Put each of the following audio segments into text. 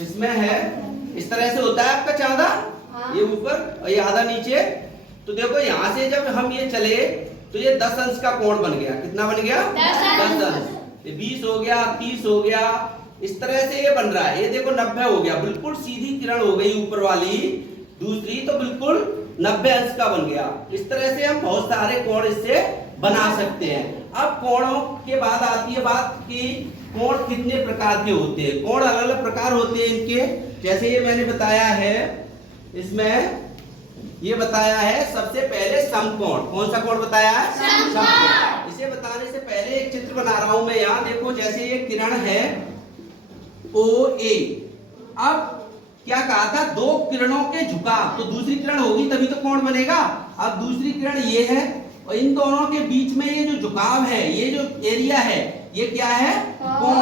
इसमें है इस तरह से होता है आपका चांदा, ये ऊपर और ये आधा नीचे। तो देखो यहाँ से जब हम ये चले तो ये 10 अंश का कोण बन गया। कितना बन गया? 10 अंश। ये 20 हो गया, 30 हो गया, इस तरह से ये बन रहा है। ये देखो 90 हो गया, बिल्कुल सीधी किरण हो गई ऊपर वाली। दूसरी तो बिल्कुल 90 अंश का बन गया। इस तरह से हम बहुत सारे कोण इससे बना सकते हैं। अब कोणों के बाद आती है बात कि कोण कितने प्रकार के होते हैं। कोण अलग अलग प्रकार होते हैं इनके, जैसे ये मैंने बताया है, इसमें ये बताया है सबसे पहले समकोण। कौन सा कोण बताया है? समकोण। इसे बताने से पहले एक चित्र बना रहा हूं मैं यहाँ। देखो जैसे ये किरण है OA, अब क्या कहा था? दो किरणों के झुकाव, तो दूसरी किरण होगी तभी तो कोण बनेगा। अब दूसरी किरण ये है और इन दोनों के बीच में ये जो झुकाव है, ये जो एरिया है, ये क्या है? कोण।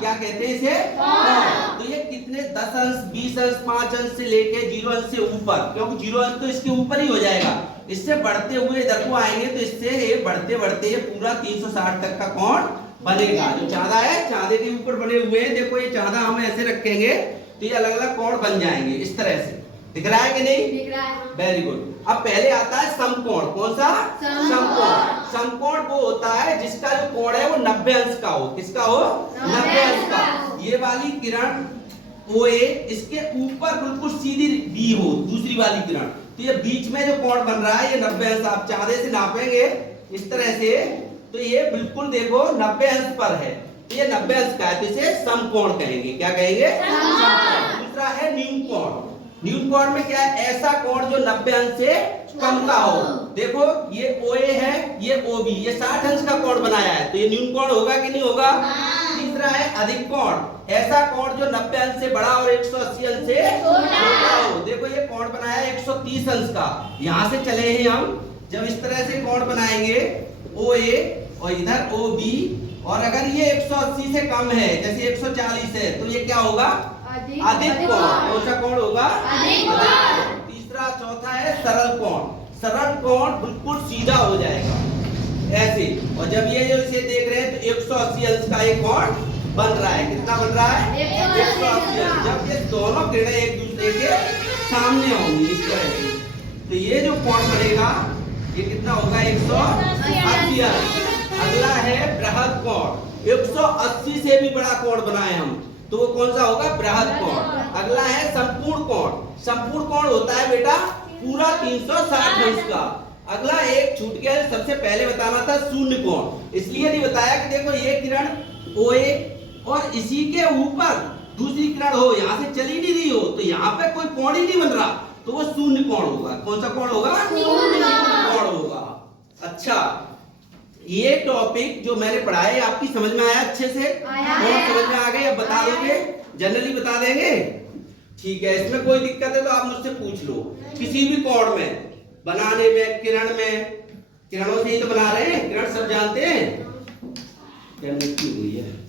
क्या कहते हैं इसे? कोण। तो ये कितने 10 अंश, 20 अंश, 5 अंश से लेके 0 अंश से ऊपर, क्योंकि 0 अंश तो इसके ऊपर ही हो जाएगा। इससे बढ़ते हुए इधर को आएंगे तो इससे ये बढ़ते बढ़ते ये पूरा 360 तक का कोण बनेगा। जो चांदा है, चांदे के ऊपर बने हुए हैं। देखो ये चांदा हम ऐसे रखेंगे तो ये अलग अलग कोण बन जाएंगे इस तरह से। दिख रहा है कि नहीं? दिख रहा है। Very good. अब पहले आता है समकोण। कौन सा? समकोण। समकोण वो होता है जिसका जो कोण है वो 90 अंश का हो। किसका हो? 90 अंश का। ये वाली किरण OA, इसके ऊपर बिल्कुल सीधी B हो दूसरी वाली किरण, तो ये बीच में जो कोण बन रहा है ये 90 अंश। आप चांदे से नापेंगे इस तरह से तो ये बिल्कुल देखो 90 अंश पर है, तो ये 90 अंश का है, तो इसे समकोण कहेंगे। क्या कहेंगे? समकोण। दूसरा है न्यून कोण। न्यून कोण में क्या है? ऐसा कोण जो 90 अंश से कम का हो। देखो ये OA है, ये OB, ये 60 अंश का कोण बनाया है, तो ये न्यून कोण होगा कि नहीं होगा? तीसरा है अधिक कोण। ऐसा कोण जो 90 अंश से बड़ा और 180 अंश से छोटा हो। देखो ये कोण बनाया है 130 अंश का। यहाँ से चले हैं हम, जब इस तरह से कोण बनाएंगे OA और इधर OB, और अगर ये 180 से कम है, जैसे 140 है, तो ये क्या होगा? अधिक कोण। कौन सा कोण होगा? अधिक कोण। तीसरा, चौथा है सरल कोण। सरल कोण बिल्कुल सीधा हो जाएगा ऐसे, और जब ये जो इसे देख रहे हैं तो 180 अंश का एक कोण बन रहा है। कितना बन रहा है? 180 अंश। जब ये दोनों किरणें एक दूसरे के सामने होंगी इस तरह से, तो ये जो कोण बनेगा ये कितना होगा? 180 अंश। अगला है बृहद कोण। 180 से भी बड़ा कोण बनाए हम, तो वो कौन सा होगा? बृहद कोण। अगला है संपूर्ण कोण। संपूर्ण कोण होता है बेटा पूरा 360 अंश का। अगला एक छूट गया, सबसे पहले बताना था शून्य कोण। इसलिए नहीं बताया कि देखो ये किरण OA और इसी के ऊपर दूसरी किरण हो, यहाँ से चली नहीं रही हो, तो यहाँ पे कोई कोण ही नहीं बन रहा, तो वो शून्य कोण होगा। कौन सा कोण होगा? शून्य कोण होगा। अच्छा, ये टॉपिक जो मैंने पढ़ा है आपकी समझ में आया? अच्छे से और समझ में आ गए? अब बता दोगे? जनरली बता देंगे? ठीक है। इसमें कोई दिक्कत है तो आप मुझसे पूछ लो। किसी भी कोण में बनाने में, किरण में, किरणों से ही तो बना रहे हैं, किरण सब जानते हैं। क्या हुई है?